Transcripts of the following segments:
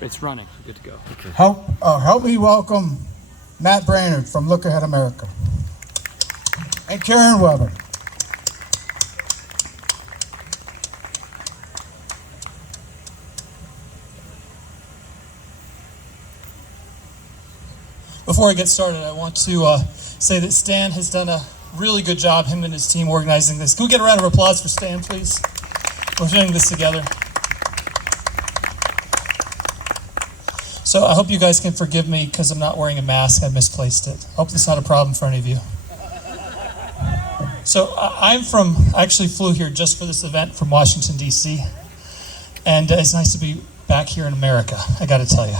It's running. Good to go. Okay. Help me welcome Matt Braynard from Look Ahead America. And Karen Weber. Before I get started, I want to say that Stan has done a really good job, him and his team, organizing this. Can we get a round of applause for Stan, please? We're doing this together. So I hope you guys can forgive me because I'm not wearing a mask. I misplaced it. I hope that's not a problem for any of you. So I actually flew here just for this event from Washington, D.C. And it's nice to be back here in America, I got to tell you.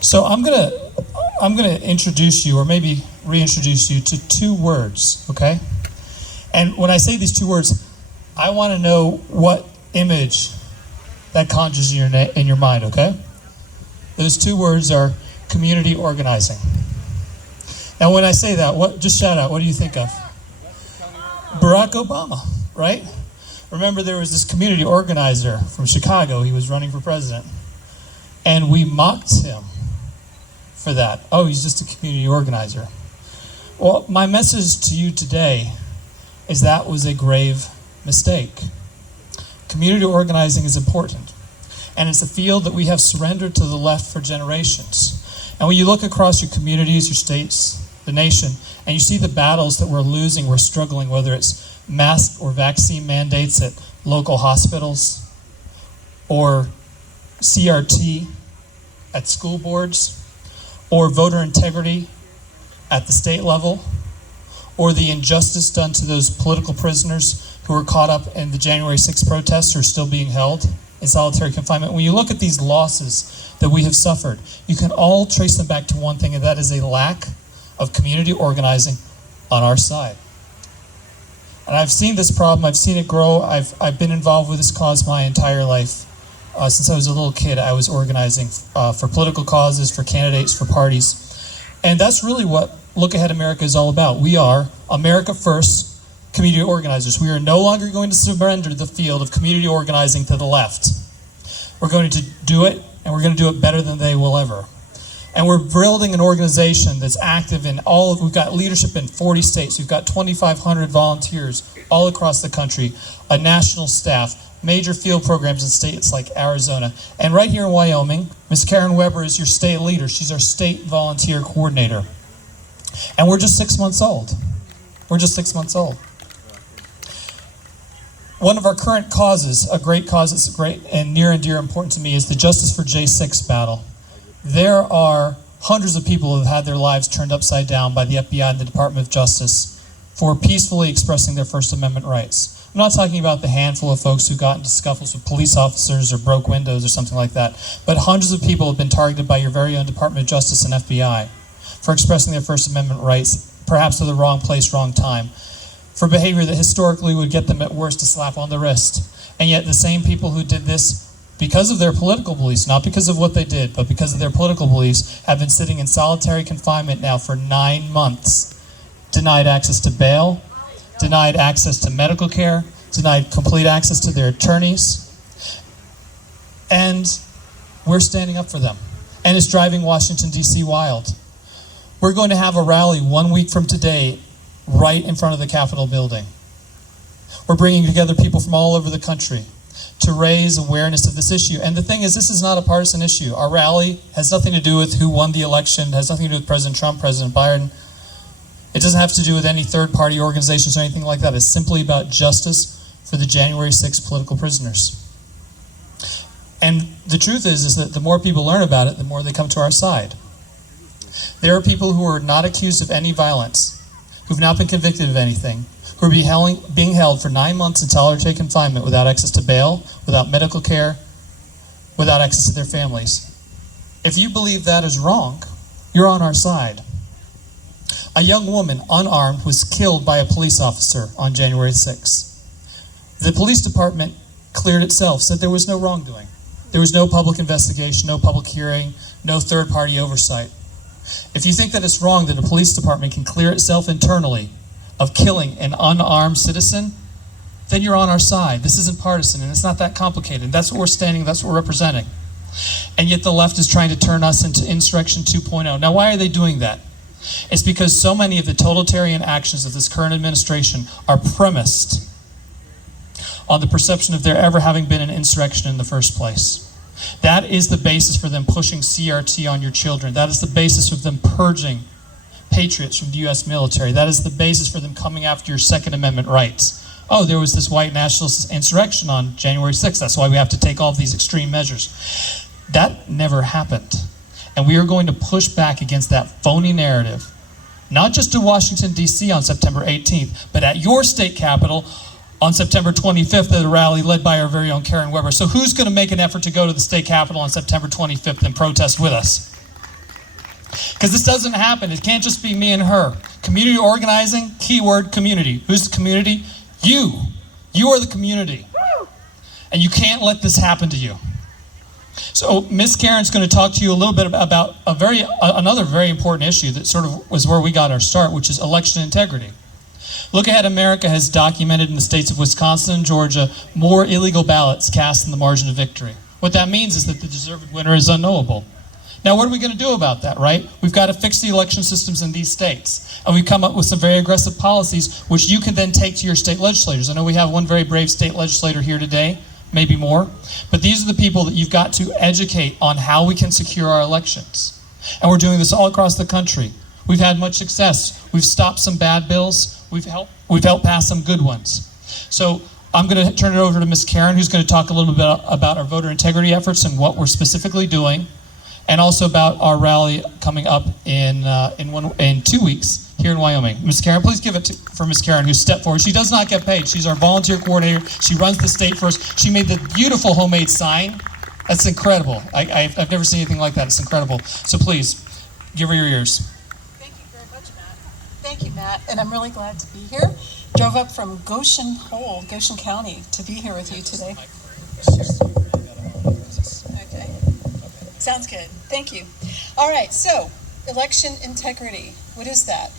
So I'm gonna introduce you, or maybe reintroduce you to two words, okay? And when I say these two words, I want to know what image that conjures in your mind, okay? Those two words are community organizing. Now when I say that, just shout out, what do you think of? Barack Obama, right? Remember there was this community organizer from Chicago, he was running for president, and we mocked him for that. Oh, he's just a community organizer. Well, my message to you today is that was a grave mistake. Community organizing is important, and it's a field that we have surrendered to the left for generations. And when you look across your communities, your states, the nation, and you see the battles that we're losing, we're struggling, whether it's mask or vaccine mandates at local hospitals, or CRT at school boards, or voter integrity at the state level, or the injustice done to those political prisoners who were caught up in the January 6th protests who are still being held in solitary confinement. When you look at these losses that we have suffered, you can all trace them back to one thing, and that is a lack of community organizing on our side. And I've seen this problem, I've seen it grow, I've been involved with this cause my entire life. Since I was a little kid, I was organizing for political causes, for candidates, for parties. And that's really what Look Ahead America is all about. We are America First community organizers. We are no longer going to surrender the field of community organizing to the left. We're going to do it, and we're going to do it better than they will ever. And we're building an organization that's active in we've got leadership in 40 states. We've got 2,500 volunteers all across the country, a national staff, major field programs in states like Arizona. And right here in Wyoming, Ms. Karen Weber is your state leader. She's our state volunteer coordinator. And we're just 6 months old. We're just 6 months old. One of our current causes, a great cause that's great and near and dear important to me, is the Justice for J6 battle. There are hundreds of people who have had their lives turned upside down by the FBI and the Department of Justice for peacefully expressing their First Amendment rights. I'm not talking about the handful of folks who got into scuffles with police officers or broke windows or something like that, but hundreds of people have been targeted by your very own Department of Justice and FBI for expressing their First Amendment rights, perhaps to the wrong place, wrong time, for behavior that historically would get them at worst a slap on the wrist. And yet the same people who did this because of their political beliefs, not because of what they did, but because of their political beliefs, have been sitting in solitary confinement now for 9 months, denied access to bail, denied access to medical care, denied complete access to their attorneys, and we're standing up for them. And it's driving Washington, D.C. wild. We're going to have a rally 1 week from today right in front of the Capitol building. We're bringing together people from all over the country to raise awareness of this issue. And the thing is, this is not a partisan issue. Our rally has nothing to do with who won the election, has nothing to do with President Trump, President Biden. It doesn't have to do with any third-party organizations or anything like that. It's simply about justice for the January 6th political prisoners. And the truth is that the more people learn about it, the more they come to our side. There are people who are not accused of any violence, who've not been convicted of anything, who are being held for 9 months in solitary confinement without access to bail, without medical care, without access to their families. If you believe that is wrong, you're on our side. A young woman, unarmed, was killed by a police officer on January 6th. The police department cleared itself, said there was no wrongdoing. There was no public investigation, no public hearing, no third-party oversight. If you think that it's wrong that a police department can clear itself internally of killing an unarmed citizen, then you're on our side. This isn't partisan, and it's not that complicated. That's what we're standing, that's what we're representing. And yet the left is trying to turn us into Insurrection 2.0. Now, why are they doing that? It's because so many of the totalitarian actions of this current administration are premised on the perception of there ever having been an insurrection in the first place. That is the basis for them pushing CRT on your children. That is the basis for them purging patriots from the U.S. military. That is the basis for them coming after your Second Amendment rights. Oh, there was this white nationalist insurrection on January 6th. That's why we have to take all of these extreme measures. That never happened. And we are going to push back against that phony narrative, not just in Washington, D.C. on September 18th, but at your state capitol on September 25th at a rally led by our very own Karen Weber. So who's going to make an effort to go to the state capitol on September 25th and protest with us? Because this doesn't happen. It can't just be me and her. Community organizing, keyword community. Who's the community? You. You are the community. And you can't let this happen to you. So Miss Karen's going to talk to you a little bit about another very important issue that sort of was where we got our start, which is election integrity. Look Ahead America has documented in the states of Wisconsin and Georgia more illegal ballots cast in the margin of victory. What that means is that the deserved winner is unknowable. Now, what are we going to do about that, right? We've got to fix the election systems in these states. And we've come up with some very aggressive policies, which you can then take to your state legislators. I know we have one very brave state legislator here today, maybe more. But these are the people that you've got to educate on how we can secure our elections. And we're doing this all across the country. We've had much success. We've stopped some bad bills. We've helped pass some good ones. So I'm going to turn it over to Ms. Karen, who's going to talk a little bit about our voter integrity efforts and what we're specifically doing, and also about our rally coming up in 2 weeks here in Wyoming. Ms. Karen, please give it for Ms. Karen, who stepped forward. She does not get paid. She's our volunteer coordinator. She runs the state for us. She made the beautiful homemade sign. That's incredible. I've never seen anything like that. It's incredible. So please, give her your ears. Thank you very much, Matt. Thank you, Matt, and I'm really glad to be here. Drove up from Goshen County to be here with you today. Okay. Sounds good. Thank you. All right, so election integrity. What is that?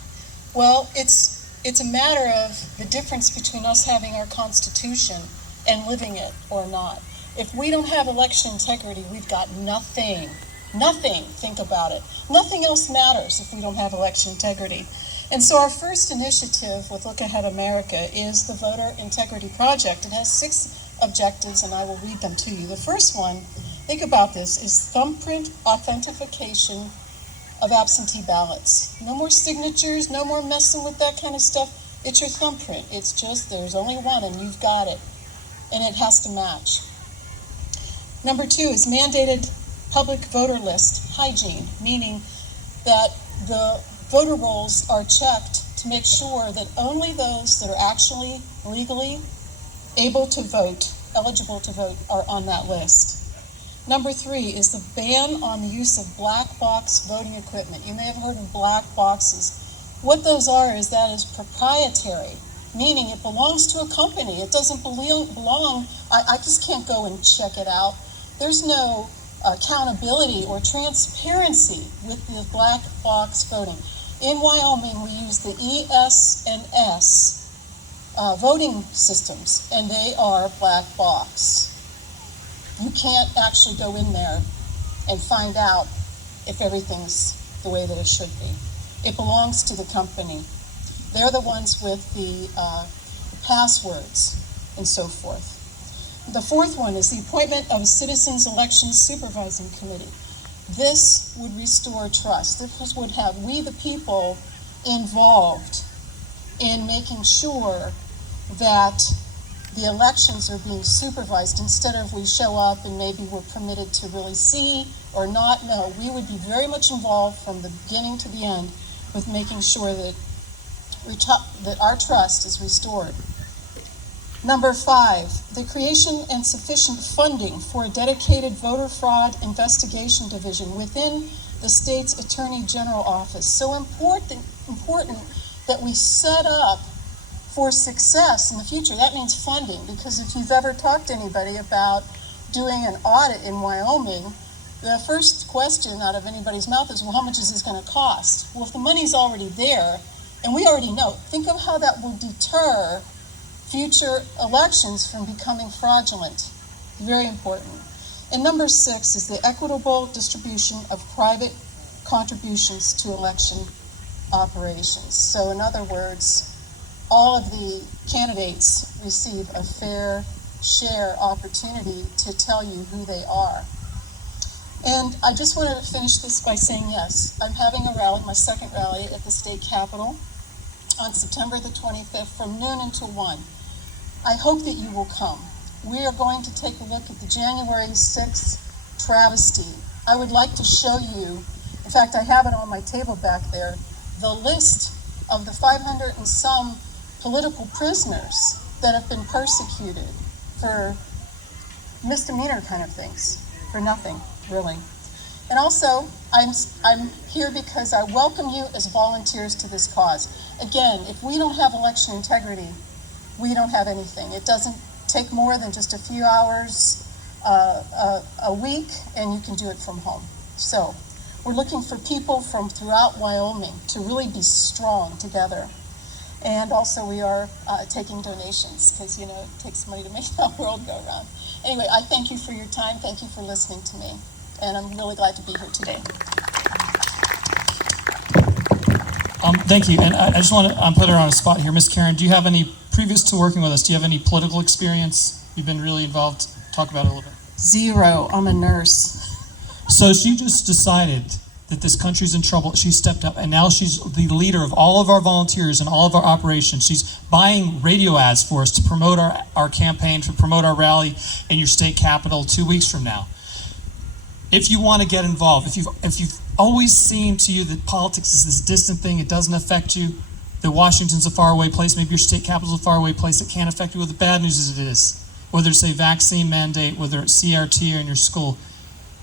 Well, it's a matter of the difference between us having our Constitution and living it or not. If we don't have election integrity, we've got nothing. Nothing. Think about it. Nothing else matters if we don't have election integrity. And so our first initiative with Look Ahead America is the Voter Integrity Project. It has 6 objectives, and I will read them to you. The first one, think about this, is thumbprint authentication of absentee ballots. No more signatures, no more messing with that kind of stuff. It's your thumbprint. It's just, there's only one and you've got it. And it has to match. Number 2 is mandated public voter list hygiene, meaning that the voter rolls are checked to make sure that only those that are actually legally able to vote, eligible to vote, are on that list. Number 3 is the ban on the use of black box voting equipment. You may have heard of black boxes. What those are is that is proprietary, meaning it belongs to a company. It doesn't belong, I just can't go and check it out. There's no accountability or transparency with the black box voting. In Wyoming, we use the ES&S voting systems, and they are black box. You can't actually go in there and find out if everything's the way that it should be. It belongs to the company. They're the ones with the passwords and so forth. The 4th one is the appointment of a Citizens Elections Supervising Committee. This would restore trust. This would have we the people involved in making sure that the elections are being supervised instead of we show up and maybe we're permitted to really see or not. No, we would be very much involved from the beginning to the end with making sure that our trust is restored. Number 5, the creation and sufficient funding for a dedicated voter fraud investigation division within the state's Attorney General office. So important that we set up for success in the future. That means funding, because if you've ever talked to anybody about doing an audit in Wyoming, the first question out of anybody's mouth is, well, how much is this going to cost? Well, if the money's already there, and we already know, think of how that will deter future elections from becoming fraudulent. Very important. And number 6 is the equitable distribution of private contributions to election operations. So in other words, all of the candidates receive a fair share opportunity to tell you who they are. And I just wanted to finish this by saying, yes, I'm having a rally, my second rally at the state capitol on September the 25th from noon until 1. I hope that you will come. We are going to take a look at the January 6th travesty. I would like to show you, in fact, I have it on my table back there, the list of the 500 and some political prisoners that have been persecuted for misdemeanor kind of things, for nothing, really. And also, I'm here because I welcome you as volunteers to this cause. Again, if we don't have election integrity, we don't have anything. It doesn't take more than just a few hours a week, and you can do it from home. So we're looking for people from throughout Wyoming to really be strong together. And also we are taking donations because, you know, it takes money to make the world go around. Anyway, I thank you for your time. Thank you for listening to me. And I'm really glad to be here today. Thank you. And I just want to put her on a spot here. Miss Karen, do you have any, previous to working with us, do you have any political experience? You've been really involved. Talk about it a little bit. 0. I'm a nurse. So she just decided that this country's in trouble. She stepped up, and now she's the leader of all of our volunteers and all of our operations. She's buying radio ads for us to promote our campaign, to promote our rally in your state capital 2 weeks from now. If you want to get involved, if you've always seemed to you that politics is this distant thing, it doesn't affect you, that Washington's a faraway place, maybe your state capital's a faraway place, it can't affect you. Well, the bad news is it is. Whether it's a vaccine mandate, whether it's CRT or in your school,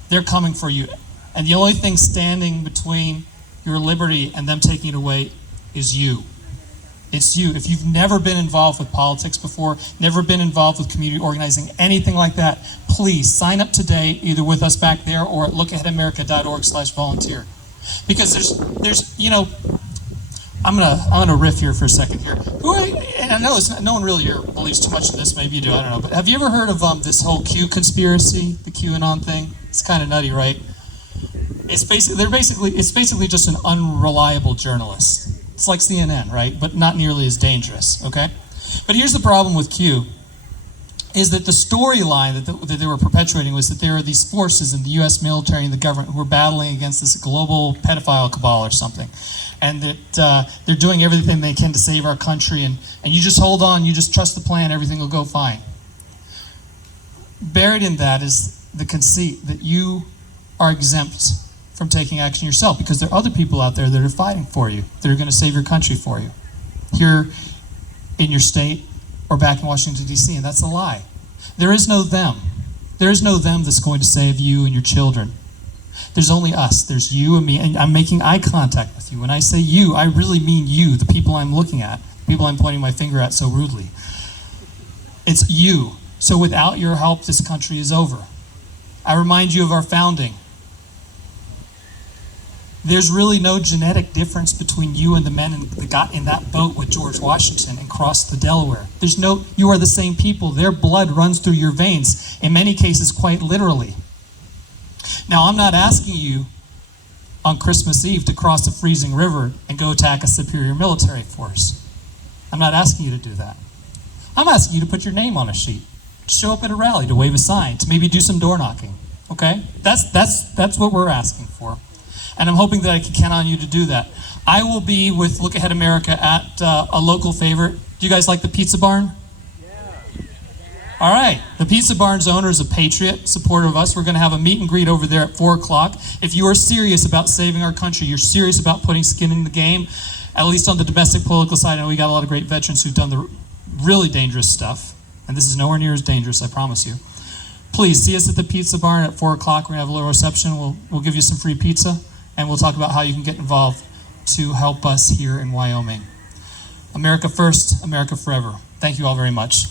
they're coming for you. And the only thing standing between your liberty and them taking it away is you. It's you. If you've never been involved with politics before, never been involved with community organizing, anything like that, please sign up today, either with us back there or at lookaheadamerica.org/volunteer. Because there's you know, I'm gonna riff here for a second here. And I know no one really here believes too much in this. Maybe you do. I don't know. But have you ever heard of this whole Q conspiracy, the QAnon thing? It's kind of nutty, right? It's basically just an unreliable journalist. It's like CNN, right? But not nearly as dangerous. Okay. But here's the problem with Q. Is that the storyline that they were perpetuating was that there are these forces in the U.S. military and the government who are battling against this global pedophile cabal or something, and that they're doing everything they can to save our country, and you just hold on, you just trust the plan, everything will go fine. Buried in that is the conceit that you are exempt from taking action yourself because there are other people out there that are fighting for you, that are going to save your country for you, here in your state or back in Washington, D.C., and that's a lie. There is no them. There is no them that's going to save you and your children. There's only us. There's you and me, and I'm making eye contact with you. When I say you, I really mean you, the people I'm looking at, the people I'm pointing my finger at so rudely. It's you. So without your help, this country is over. I remind you of our founding. There's really no genetic difference between you and the men that got in that boat with George Washington and crossed the Delaware. You are the same people. Their blood runs through your veins, in many cases quite literally. Now, I'm not asking you on Christmas Eve to cross a freezing river and go attack a superior military force. I'm not asking you to do that. I'm asking you to put your name on a sheet, to show up at a rally, to wave a sign, to maybe do some door knocking, okay? That's what we're asking for. And I'm hoping that I can count on you to do that. I will be with Look Ahead America at a local favorite. Do you guys like the Pizza Barn? Yeah. All right. The Pizza Barn's owner is a patriot, supporter of us. We're going to have a meet and greet over there at 4 o'clock. If you are serious about saving our country, you're serious about putting skin in the game, at least on the domestic political side, I know we got a lot of great veterans who've done the really dangerous stuff. And this is nowhere near as dangerous, I promise you. Please see us at the Pizza Barn at 4 o'clock. We're going to have a little reception. We'll give you some free pizza. And we'll talk about how you can get involved to help us here in Wyoming. America first, America forever. Thank you all very much.